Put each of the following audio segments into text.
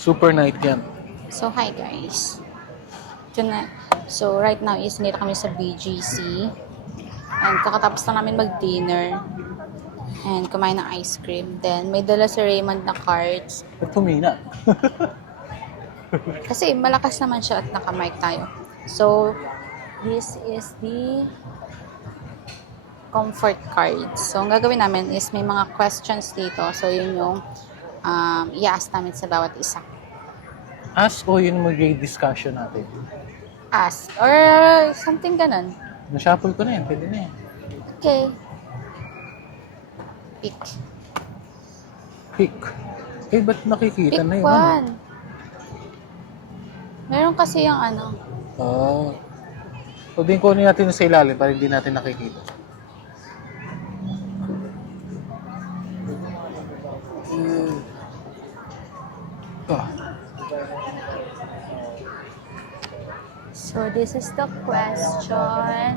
Super night yan. So, hi guys. So, right now is nandito kami sa BGC. And kakatapos lang namin mag-dinner. And kumain ng ice cream. Then, may dala si Raymond na cards. Ba't humina? Kasi malakas naman siya at naka-mic tayo. So, this is the comfort cards. So, ang gagawin namin is may mga questions dito. So, yun yung i-ask namin sa bawat isa. Ask o yun mag-grade discussion natin? Ask. Or something ganun. Na-shuffle ko na yan. Pwede na yan. Okay. Pick. Pick. Eh, ba't nakikita Pick na yun? one. Meron kasi yung ano. Oo. Pwede kunin natin sa ilalim para hindi natin nakikita. So, this is the question.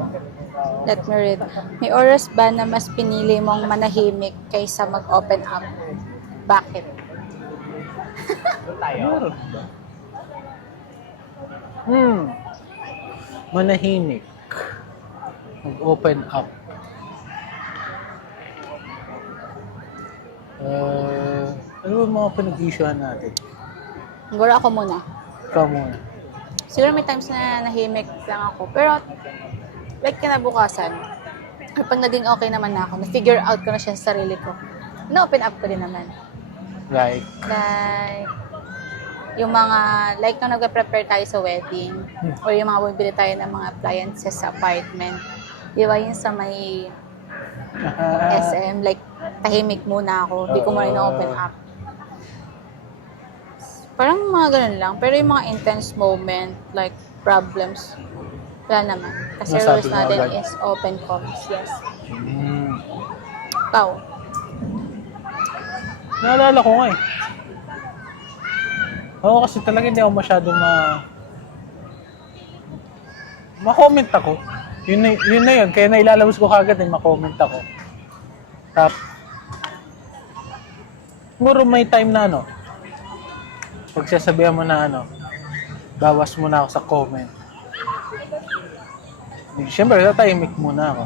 Let me read. May oras ba na mas pinili mong manahimik kaysa mag-open up? Bakit? Meron ba? Manahimik. Mag-open up. Ano ba mga pinag-issuehan natin? Siguro ako muna. Ikaw muna. Siguro may times na nahimik lang ako. Pero, like kinabukasan, or pag naging okay naman na ako, na-figure out ko na siya sa sarili ko, na-open up ko din naman. Like, Like, yung mga, like nung nag-prepare tayo sa wedding, or yung mga bumibili tayo ng mga appliances sa apartment, di ba yun sa may SM, like, tahimik muna ako, di ko muna na-open up. Parang mga ganun lang. Pero yung mga intense moment, like problems, wala naman. Kasi Nasabi rules mo natin agad. is open comms. Yes. mm, Ikaw. naalala ko nga eh. Oo, kasi talaga hindi ako masyadong ma-comment ako. Yun na yun. Kaya nailalabas ko kagad eh, ma-comment ako. Siguro may time na pagsasabihan mo na bawas muna ako sa comment. Siyempre, tatahimik muna ako.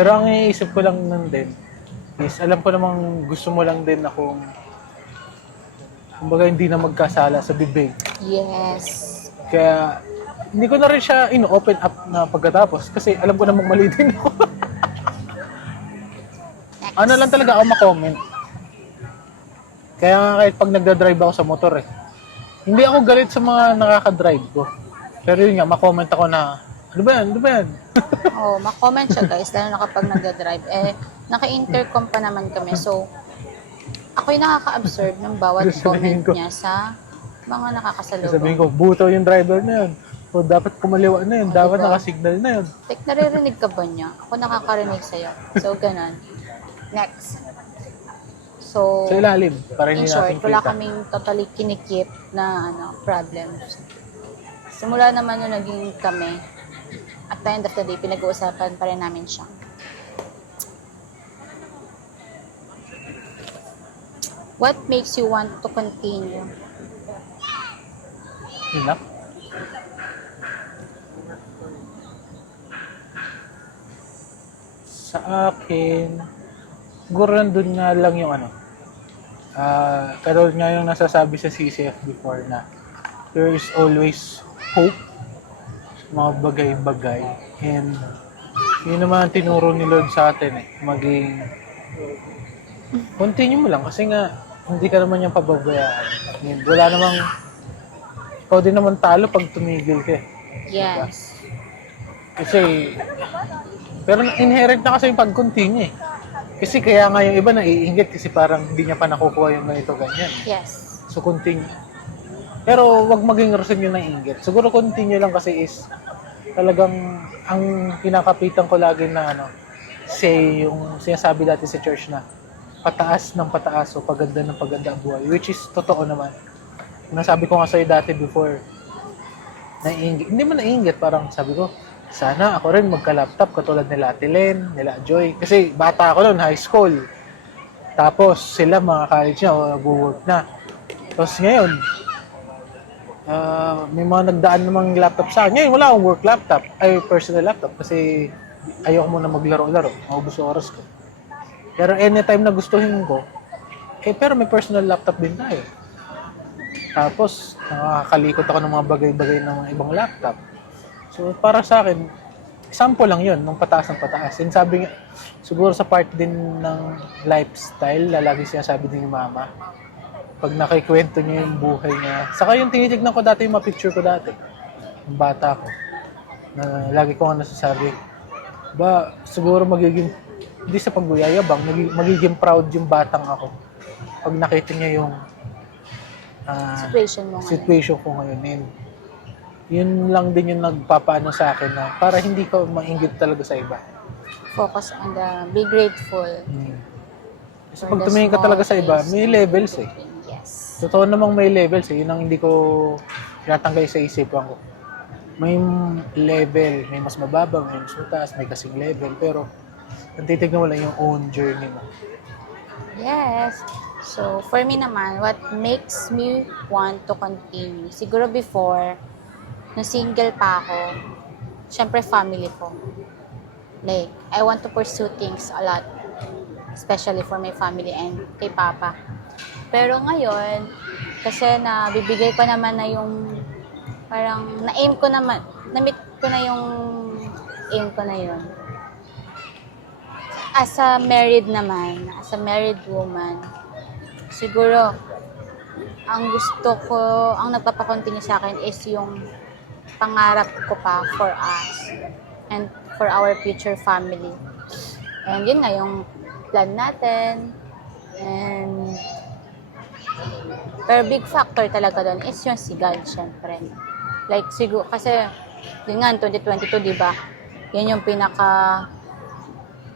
Pero ang iniisip ko lang nun din is, alam ko namang gusto mo lang din akong kumbaga hindi na magkasala sa bibig. Yes. Kaya, hindi ko na rin siya open up na pagkatapos kasi alam ko namang mali din ako. Next. Ano lang talaga ako ma-comment. Kaya nga kahit pag nagdadrive ako sa motor hindi ako galit sa mga nakaka-drive ko. Pero yun nga, ma-comment ako na, ano ba yan? Ano ba yan? Oh, ma-comment siya guys, lalo na kapag nagda-drive. Naka-intercom pa naman kami. So, ako'y nakaka-absorb ng bawat comment Sabihin ko. niya sa mga nakakasalubong. Sabihin ko, buto yung driver na yun. O dapat kumaliwa na yun. Dapat Diba? nakasignal na yun. Like, naririnig ka ba niya? Ako nakakarinig sa'yo. So, ganun. Next. So, Sa ilalim, para in hindi short, natin wala kita. kaming totally kinikip na problems. Simula naman nung naging kami, at the end of the day, pinag-uusapan pa rin namin siya. What makes you want to continue? Yun lang. Sa akin, siguro nandun nga lang yung katulad nga yung nasasabi sa CCF before na there is always hope sa mga bagay-bagay. And yun naman ang tinuro ni Lord sa atin maging continue mo lang kasi nga hindi ka naman yung pababayaan. And wala namang ikaw din naman talo pag tumigil ka eh. Yes. Kasi pero inherent na kasi yung pag-continue eh. Kasi kaya nga yung iba naiinggit kasi parang hindi niya pa nakukuha yung ganito ganyan. Yes. So continue. Pero wag maging rason yung naiinggit. Siguro continue lang kasi is talagang ang kinakapitan ko lagi na say yung sinasabi dati sa church na pataas ng pataas o paganda ng paganda ang buhay. Which is totoo naman. Nasabi ko nga sa'yo dati before, naiinggit. Hindi man naiinggit, parang sabi ko, sana ako rin magka-laptop katulad nila Ate Len, nila Joy. Kasi bata ako noon, high school. Tapos sila mga college na o nag-work na. Tapos ngayon, May mga nagdaan namang laptop sa akin. Ngayon, wala akong work laptop. Ay, personal laptop. Kasi ayoko muna maglaro-laro. Maubos yung oras ko. Pero anytime na gustuhin ko, pero may personal laptop din tayo. Tapos, nakakalikot ako ng mga bagay-bagay ng mga ibang laptop. So, para sa akin, sample lang yun, ng pataas ng pataas. And sabi nga, siguro sa part din ng lifestyle, lagi sinasabi din ni mama, pag nakikwento niya yung buhay niya. Saka yung tinitignan ko dati, yung mga picture ko dati, yung bata ko, na lagi ko nga nasasabi, siguro magiging, hindi sa pagbuyayabang, magiging proud yung batang ako pag nakita niya yung Situation mo ngayon. situation ko ngayon. And yun lang din yung nagpapaano sa akin na para hindi ka mainggit talaga sa iba. Focus on be grateful. Kasi for pag the tumingin ka small talaga sa iba, things may na levels eh. Yes. Totoo namang may levels eh. Yun ang hindi ko tinatanggal sa isipan ko. May level, may mas mababa, may mas mataas, may kasing level. Pero, ang titignan mo lang yung own journey mo. Yes. So, for me naman, what makes me want to continue? Siguro before, nung single pa ako, syempre family ko. Like, I want to pursue things a lot. Especially for my family and kay Papa. Pero ngayon, kasi nabibigay ko naman na yung parang na-aim ko naman, na-meet ko na yung aim ko na yun. As a married naman, as a married woman, siguro, ang gusto ko, ang nagpapakontinue sa akin is yung pangarap ko pa for us and for our future family. And yun nga, yung plan natin. And pero big factor talaga doon is yung si God, syempre. Like, siguro, kasi, yun nga, 2022, di ba? Yun yung pinaka,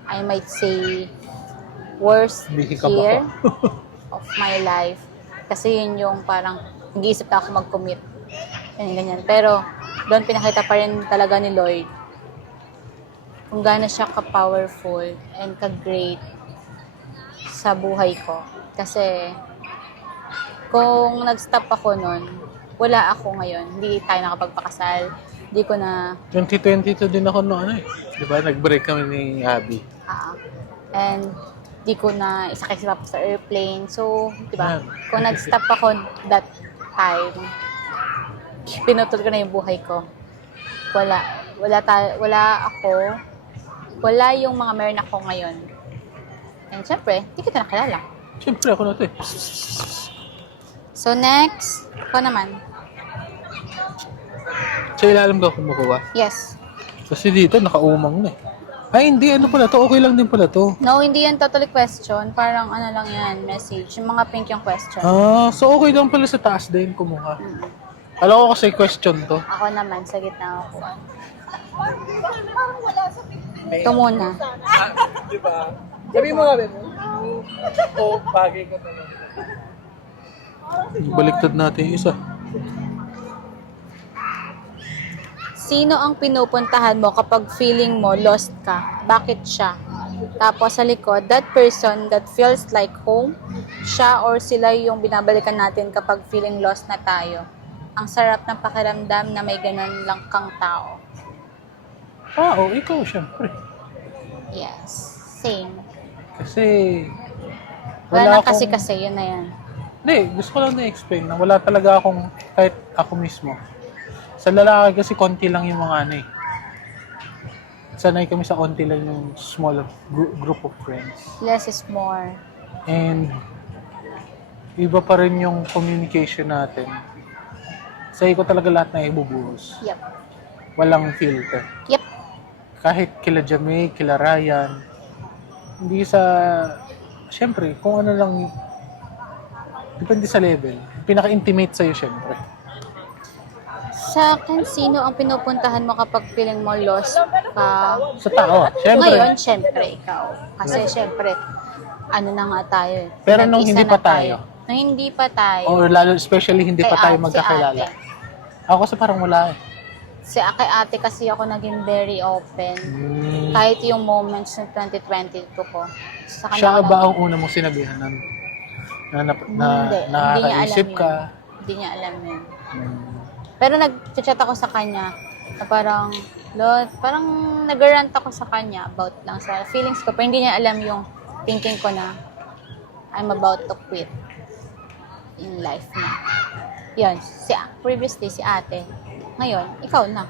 I might say, worst Bihika pa year ko. of my life. Kasi yun yung parang, nag-iisip na ako mag-commit. Ganyan. Pero, doon pinakita pa rin talaga ni Lord kung gaano siya ka-powerful and ka-great sa buhay ko. Kasi, kung nag-stop ako noon, wala ako ngayon. Hindi tayo nakapagpakasal. Hindi ko na... 2022 din ako noon eh. Di ba? Nag-break kami ni Abby. And di ko na isakay sila sa airplane. So, di ba? Yan. Kung nag-stop ako that time, pinutol ko na yung buhay ko. Wala ako. Wala yung mga meron ako ngayon. And syempre, di kita nakilala. Siyempre ako na ito eh. So next, ako naman. Sa ilalim ka kumukuha. Yes. Kasi dito, nakaumang na eh. Ay, hindi. Ano pala to? Okay lang din pala to. No, hindi yan totally question. Parang ano lang yan, message. Yung mga pink yung question. So okay lang pala sa taas din kumuha. Alam ko kasi question to. Ako naman, sa gitna ako. Ito muna. Diba? Sabi mo nga, Bebo. Oo, bagay ka talaga. Baliktad natin yung isa. Sino ang pinupuntahan mo kapag feeling mo lost ka? Bakit siya? Tapos sa likod, that person that feels like home, siya or sila yung binabalikan natin kapag feeling lost na tayo. Ang sarap ng pakiramdam na may ganun lang kang tao. Ikaw, syempre. Yes, same. Kasi, Wala nang akong- kasi, yun na yan. Hindi, gusto ko lang na-explain na wala talaga akong, kahit ako mismo. Sa lalaki kasi konti lang yung mga ano eh. Sanay kami sa konti lang yung small group of friends. Less is more. And iba pa rin yung communication natin. Sa ko talaga lahat na ibubuhos. Yep. Walang filter. Yep. Kahit kila Jamie, kila Ryan, hindi sa... Siyempre, kung ano lang... Depende sa level. Pinaka-intimate sa'yo, siyempre. Sa akin, sino ang pinupuntahan mo kapag feeling mo lost ka? Sa tao, siyempre. Ngayon, syempre, ikaw. Kasi syempre, ano na nga tayo eh. Pero nung Nag-isa hindi na pa tayo. Nung hindi pa tayo. Or lalo, especially hindi pa tayo Si magkakilala. ate. Ako kasi parang wala eh. Kay ate kasi ako naging very open. Kahit yung moments ng 2022 ko. Sa kanya Siya ako ba ang una mong sinabihan na hindi niya alam naisip yun. ka? Hindi niya alam yun. Pero nag-chat ako sa kanya na parang, parang nag-rant ako sa kanya about lang sa feelings ko. Pero hindi niya alam yung thinking ko na I'm about to quit in life na. Yun, previously si ate. Ngayon, ikaw na.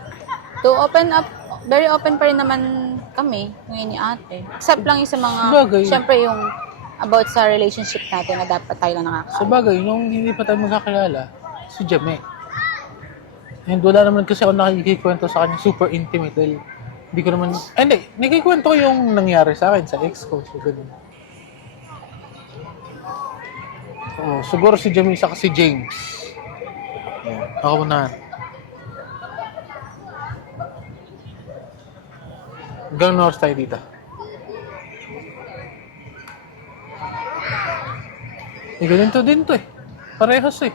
To open up, very open pa rin naman kami ngayon ni ate. Except lang yung sa mga, Sabagay. syempre yung about sa relationship natin na dapat tayo lang nakaka. Sa bagay, nung hindi pa tayo magkakilala, si Jame. And wala naman kasi ako nakikikwento sa kanya super intimate dahil hindi ko naman, hindi, nakikikwento ko yung nangyari sa akin sa ex ko. So, ganun. Oo, siguro si Jame saka si James. Ayan, ako na. Ganun oras tayo dito. Ganito din to eh. Parehas eh.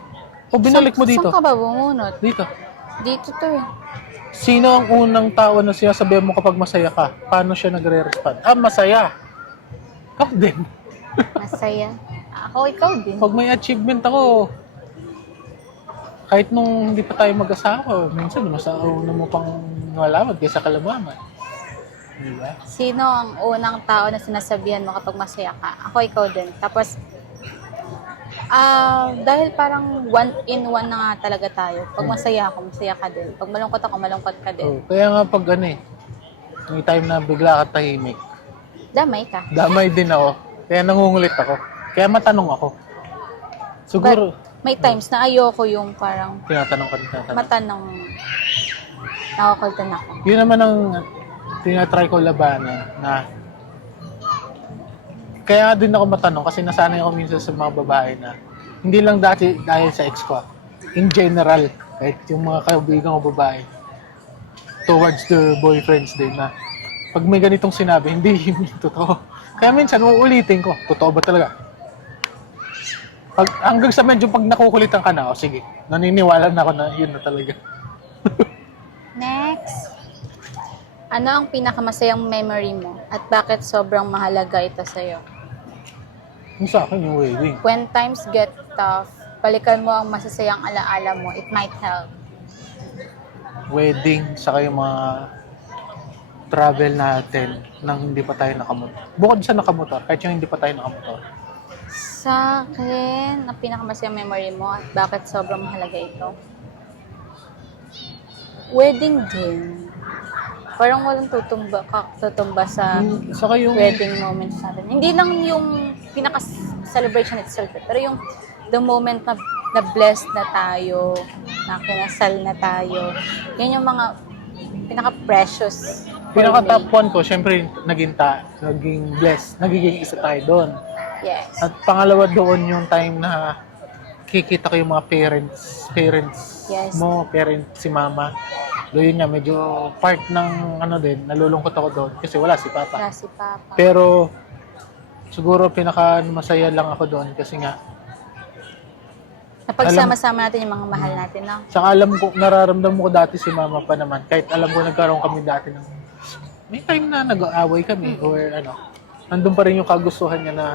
O binalik mo dito. Saan ka ba bumunot? Dito. Dito to eh. Sino ang unang tao na sinasabihan mo kapag masaya ka? Paano siya nagre-respond? Masaya. Ikaw din. Masaya. Ako, ikaw din. Pag may achievement ako, kahit nung hindi pa tayo mag-asawa, minsan mas una mo pang malaman kaysa kalamaman. Diba? Sino ang unang tao na sinasabihan mo kapag masaya ka? Ako, ikaw din. Tapos, dahil parang one in one na nga talaga tayo. Pag masaya ako, masaya ka din. Pag malungkot ako, malungkot ka din. Oh, kaya nga pag may time na bigla ka tahimik, Damay ka. damay din ako. Kaya nangungulit ako. Kaya matanong ako. Siguro, May times na ayoko yung parang tinatanong. matanong. Nakakaltan ako. Yun naman ang tinatry ko labanan na kaya din ako matanong kasi nasanay ako minsan sa mga babae na hindi lang dati dahil sa ex ko. In general, kahit yung mga kaibigan ko babae towards the boyfriends din na pag may ganitong sinabi, hindi yung totoo. Kaya minsan, uulitin ko, totoo ba talaga? Hanggang sa medyo pag nakukulitan ka na, sige, naniniwala na ako na yun na talaga. Next. Ano ang pinakamasayang memory mo at bakit sobrang mahalaga ito sa'yo? Yung sa akin, yung wedding. When times get tough, balikan mo ang masasayang alaala mo. It might help. Wedding, saka yung mga travel natin nang hindi pa tayo nakamotor. Bukod sa nakamotor, kahit yung hindi pa tayo nakamotor. Sa akin, ang pinakamasayang memory mo at bakit sobrang mahalaga ito? Wedding din. Parang walang tutumba sa Saka yung wedding moments natin. Hindi lang yung pinaka-celebration itself, pero yung the moment na blessed na tayo, na kinasal na tayo. Yan yung mga pinaka-precious. for pinaka-top me. 1 ko, syempre naging blessed. Nagiging isa tayo doon. Yes. At pangalawa doon yung time na kikita ko yung mga parents Yes. mo, si mama. Doon nga, medyo part ng din, nalulungkot ako doon kasi wala si papa. Wala si Papa. Pero siguro masaya lang ako doon kasi nga Napagsama-sama natin yung mga mahal natin, no? saka alam ko, nararamdaman ko dati si mama pa naman. Kahit alam ko nagkaroon kami dati ng may time na nag-aaway kami or nandun pa rin yung kagustuhan niya na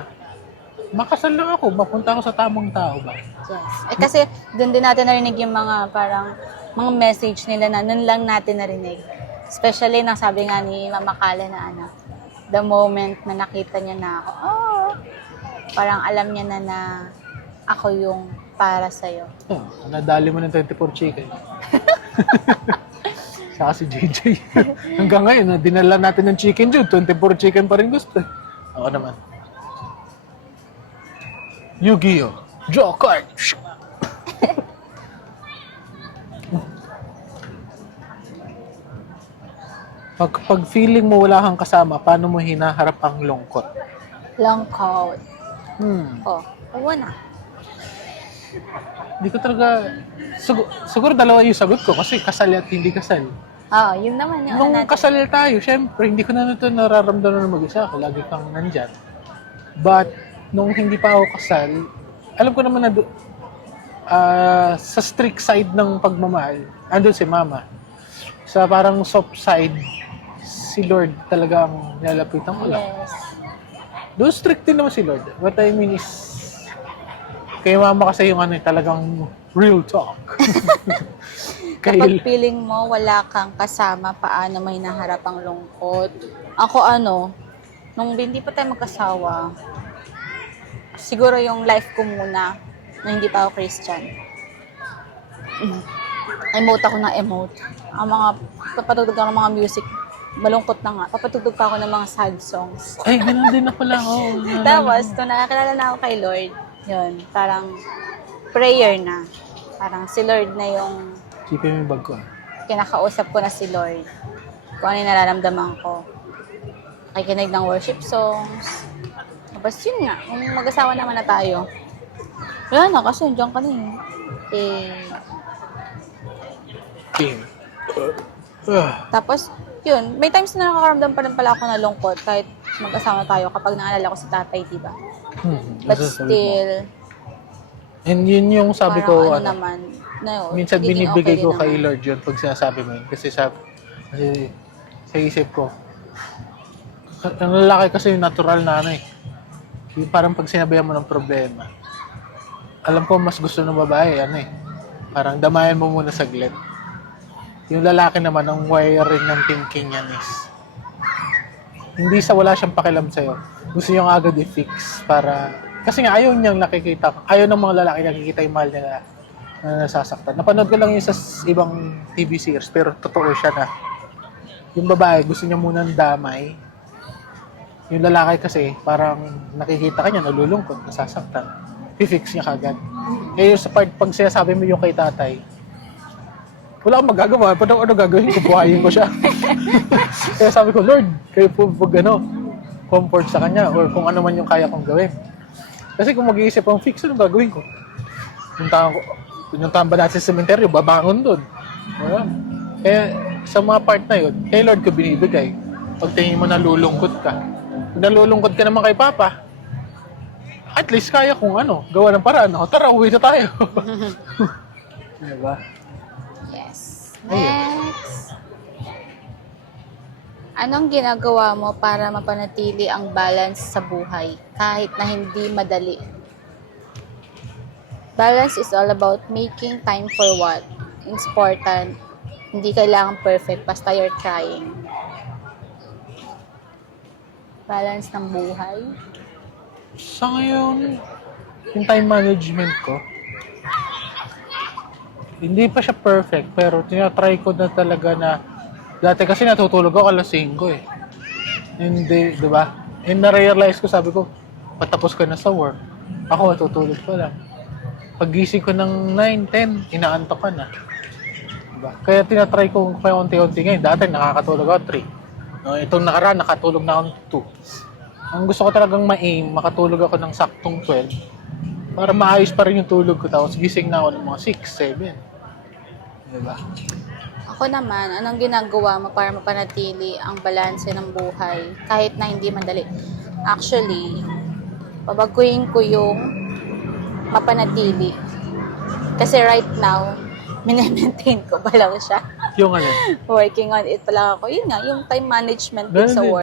makasal lang ako, mapunta ako sa tamang tao ba? Yes. Kasi doon din natin narinig yung mga parang mga message nila na nun lang natin narinig. Especially na sabi nga ni Mama Kala na the moment na nakita niya na ako, parang alam niya na ako yung para sa'yo. Nadali mo ng 24 chicken. Saka si JJ. Hanggang ngayon, dinala natin ng chicken dyan. 24 chicken pa rin gusto. Ako naman. Yu-Gi-Oh! Draw card! Pag feeling mo wala kang kasama, paano mo hinaharap ang lungkot? Long coat. Oo na. Hindi ko talaga... Siguro dalawa yung sagot ko kasi kasal at hindi kasal. Yun naman yung Nung natin. kasal tayo, syempre, hindi ko na ito nararamdaman na mag-isa ako. Lagi kang nandyan. But, nung hindi pa ako kasal, alam ko naman na sa strict side ng pagmamahal, andun si mama. Sa parang soft side, si Lord talaga ang nilalapitan ko lang. Yes. Doon strict din naman si Lord. What I mean is, kay mama kasi yung talagang real talk. Kapag feeling mo wala kang kasama, paano may naharap ang lungkot? Ako nung hindi pa tayo magkasawa, siguro yung life ko muna, na hindi pa ako Christian. Emote ako ng emote. Ang mga, papatugtog ako ng mga music, malungkot na nga. Papatugtog pa ako ng mga sad songs. Ay, ganun din na pala ako. Tapos, nung nakakilala na ako kay Lord, yun, parang prayer na. Parang si Lord na yung Sipin mo yung bag ko. kinakausap ko na si Lord. Kung ano yung nararamdaman ko. Nakikinig ng worship songs. Tapos yun nga, kung mag-asawa naman na tayo. Wala na, kasi dyan ka na King. Tapos, yun, may times na nakakaramdam pa rin pala ako ng lungkot kahit mag-asawa tayo kapag naalala ko si tatay, diba? But still, And yun yung sabi ko, naman, minsan magiging binibigay okay ko din kay naman. Lord yun pag sinasabi mo yun. Kasi sa isip ko, ang lalaki kasi yung natural na yung parang pag sinabihan mo ng problema, alam ko mas gusto ng babae, parang damayan mo muna saglit. Yung lalaki naman, ang wiring ng thinking yan is, hindi sa wala siyang pakialam sa'yo. Gusto niyang agad i-fix para, kasi nga ayaw niyang nakikita, ayaw ng mga lalaki nakikita yung mahal nila na nasasaktan. Napanood ko lang yun sa ibang TV series, pero totoo siya na yung babae gusto niya munang damay. Yung lalaki kasi parang nakikita ka niya, nalulungkot, nasasaktan. I-fix niya kagad. Eh yung sa part, pag sinasabi mo yung kay tatay, wala akong magagawa. Ano gagawin ko? Buhayin ko siya. Kaya sabi ko, Lord, kayo po comfort sa kanya or kung ano man yung kaya kong gawin. Kasi kung mag-iisip ang fix, ano gagawin ko? Pinuntahan ba natin sa cemetery, babangon doon. Wala. Kaya sa mga part na yun, kay Lord ko binibigay. Pag tingin mo nalulungkot ka. Kung nalulungkot ka naman kay Papa, at least kaya kung gawa ng paraan. Tara, uwi na tayo. Diba? Yes. Ayun. Next. Anong ginagawa mo para mapanatili ang balance sa buhay kahit na hindi madali? Balance is all about making time for what is important. Hindi kailangan perfect, basta you're trying. Balance ng buhay. Sa ngayon, yung time management ko, hindi pa siya perfect, pero tinatry ko na talaga na, dati kasi natutulog ako alas 5 eh. Hindi, di ba? And na-realize ko, sabi ko, patapos ko na sa work, ako matutulog pa lang. Pag-gising ko ng 9, 10, inaantok ka na. Diba? Kaya tinatry ko kaya unti-unti ngayon. Dati nakakatulog ako 3. Itong nakaraan, nakatulog na ako 2. Ang gusto ko talagang ma-aim, makatulog ako ng saktong 12 para maayos pa rin yung tulog ko. Tapos gising na ako ng mga 6, 7. Diba? Ako naman, anong ginagawa mo para mapanatili ang balanse ng buhay kahit na hindi madali? Actually, babaguhin ko yung mapanatili. Kasi right now, minemaintain ko pa lang siya. Yung Working on it pa lang ako. Yun nga, yung time management din Ganun sa din. work.